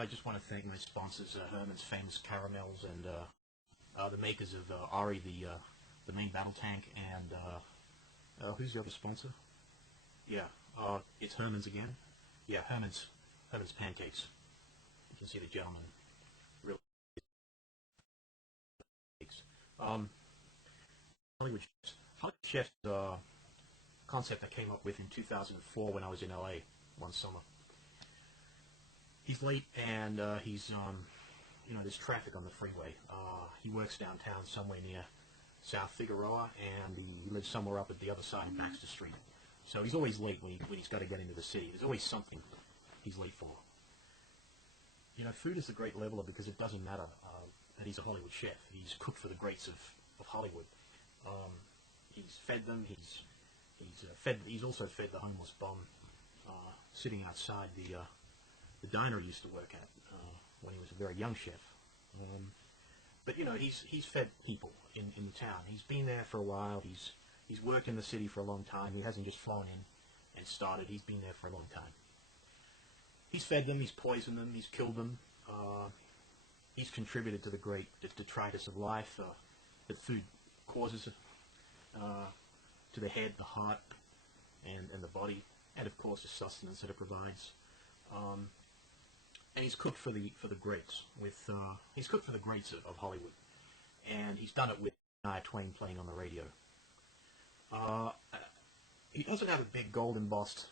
I just want to thank my sponsors, Herman's Famous Caramels, and the makers of Ari, the main battle tank, and who's the other sponsor? Yeah, it's Herman's again. Yeah, Herman's Pancakes. You can see the gentleman really. Hollywood Chefs. Hollywood Chefs concept I came up with in 2004 when I was in LA one summer. He's late and there's traffic on the freeway. He works downtown somewhere near South Figueroa, and he lives somewhere up at the other side of Baxter Street. So he's always late when he's got to get into the city. There's always something he's late for. You know, food is a great leveler because it doesn't matter that he's a Hollywood chef. He's cooked for the greats of Hollywood. He's fed them. He's also fed the homeless bum sitting outside the diner he used to work at when he was a very young chef. But you know, he's fed people in the town. He's been there for a while. He's worked in the city for a long time. He hasn't just flown in and started. He's been there for a long time. He's fed them. He's poisoned them. He's killed them. He's contributed to the great detritus of life that food causes to the head, the heart, and the body, and of course the sustenance that it provides. And he's cooked for the greats. He's cooked for the greats of Hollywood, and he's done it with Shania Twain playing on the radio. He doesn't have a big gold embossed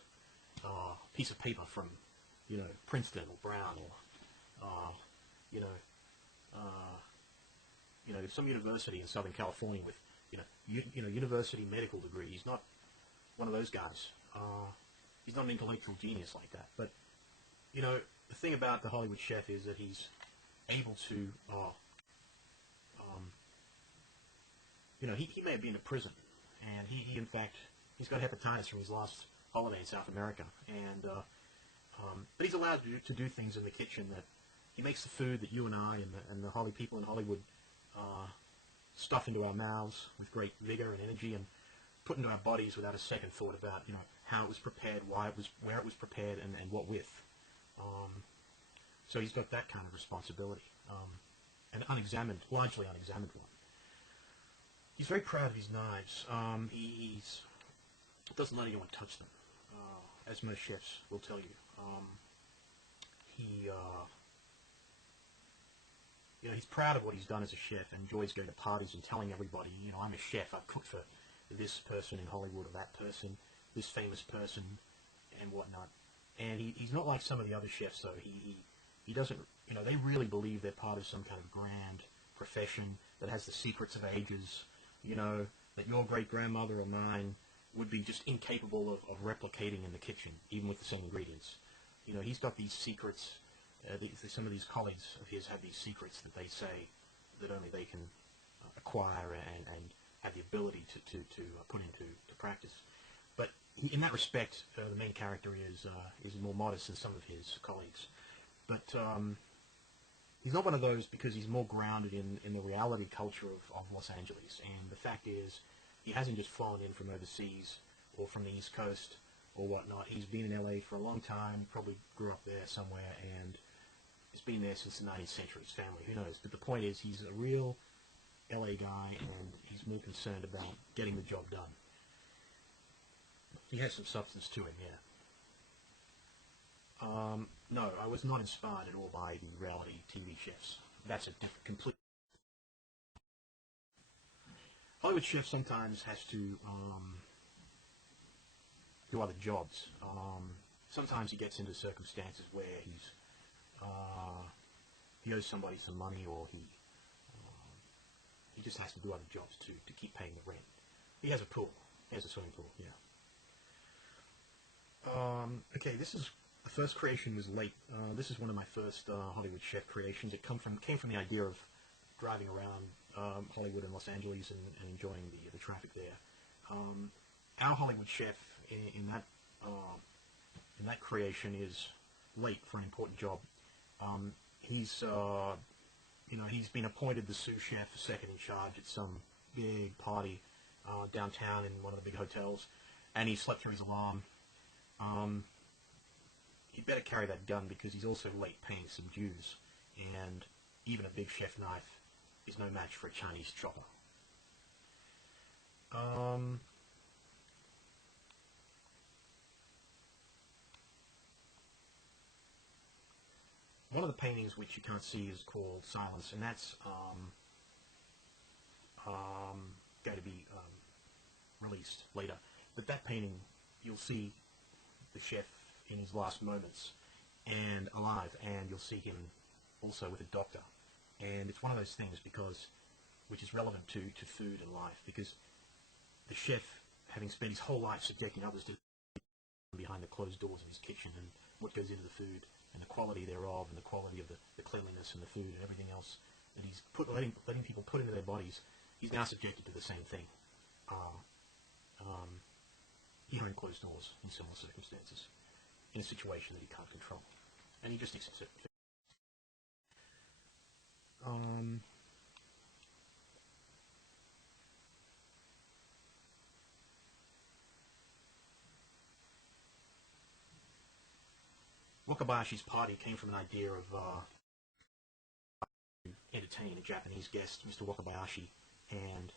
piece of paper from, Princeton or Brown or some university in Southern California with university medical degree. He's not one of those guys. He's not an intellectual genius like that. But the thing about the Hollywood chef is that he's able to, he may have been in prison, and he in fact, he's got hepatitis from his last holiday in South America, and but he's allowed to do things in the kitchen that he makes the food that you and I and the Holly people in Hollywood stuff into our mouths with great vigor and energy, and put into our bodies without a second thought about how it was prepared, where it was prepared, and what with. So he's got that kind of responsibility, an largely unexamined one. He's very proud of his knives. He doesn't let anyone touch them, as most chefs will tell you. He's proud of what he's done as a chef and enjoys going to parties and telling everybody, I'm a chef, I've cooked for this person in Hollywood or that person, this famous person, and whatnot. And he's not like some of the other chefs, though. He doesn't, they really believe they're part of some kind of grand profession that has the secrets of ages, that your great-grandmother or mine would be just incapable of replicating in the kitchen, even with the same ingredients. He's got these secrets. Some of these colleagues of his have these secrets that they say that only they can acquire and have the ability to put into practice. But in that respect, the main character is more modest than some of his colleagues. But he's not one of those because he's more grounded in the reality culture of Los Angeles. And the fact is, he hasn't just flown in from overseas or from the East Coast or whatnot. He's been in LA for a long time, probably grew up there somewhere, and he's been there since the 19th century. His family, who knows? But the point is, he's a real LA guy, and he's more concerned about getting the job done. He has some substance to him, yeah. No, I was not inspired at all by the reality TV chefs. That's a complete... Hollywood chef sometimes has to do other jobs. Sometimes he gets into circumstances where he owes somebody some money, or he just has to do other jobs to keep paying the rent. He has a pool. He has a swimming pool, yeah. Okay, the first creation was late. This is one of my first Hollywood chef creations. It came from the idea of driving around Hollywood and Los Angeles and enjoying the traffic there. Our Hollywood chef in that creation is late for an important job. He's been appointed the sous chef, second in charge at some big party downtown in one of the big hotels, and he slept through his alarm. he'd better carry that gun because he's also late paying some dues, and even a big chef knife is no match for a Chinese chopper. One of the paintings which you can't see is called Silence, and that's going to be released later. But that painting, you'll see the chef in his last moments and alive, and you'll see him also with a doctor. And it's one of those things which is relevant to food and life, because the chef, having spent his whole life subjecting others to behind the closed doors of his kitchen and what goes into the food and the quality thereof and the quality of the cleanliness and the food and everything else that he's letting people put into their bodies, he's now subjected to the same thing behind closed doors in similar circumstances, in a situation that he can't control, and he just accepts it. Wakabayashi's party came from an idea of entertain a Japanese guest, Mr. Wakabayashi, and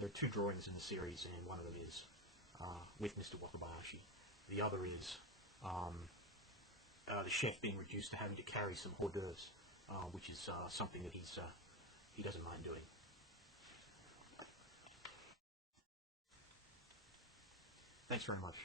there are two drawings in the series, and one of them is with Mr. Wakabayashi. The other is the chef being reduced to having to carry some hors d'oeuvres, which is something that he doesn't mind doing. Thanks very much.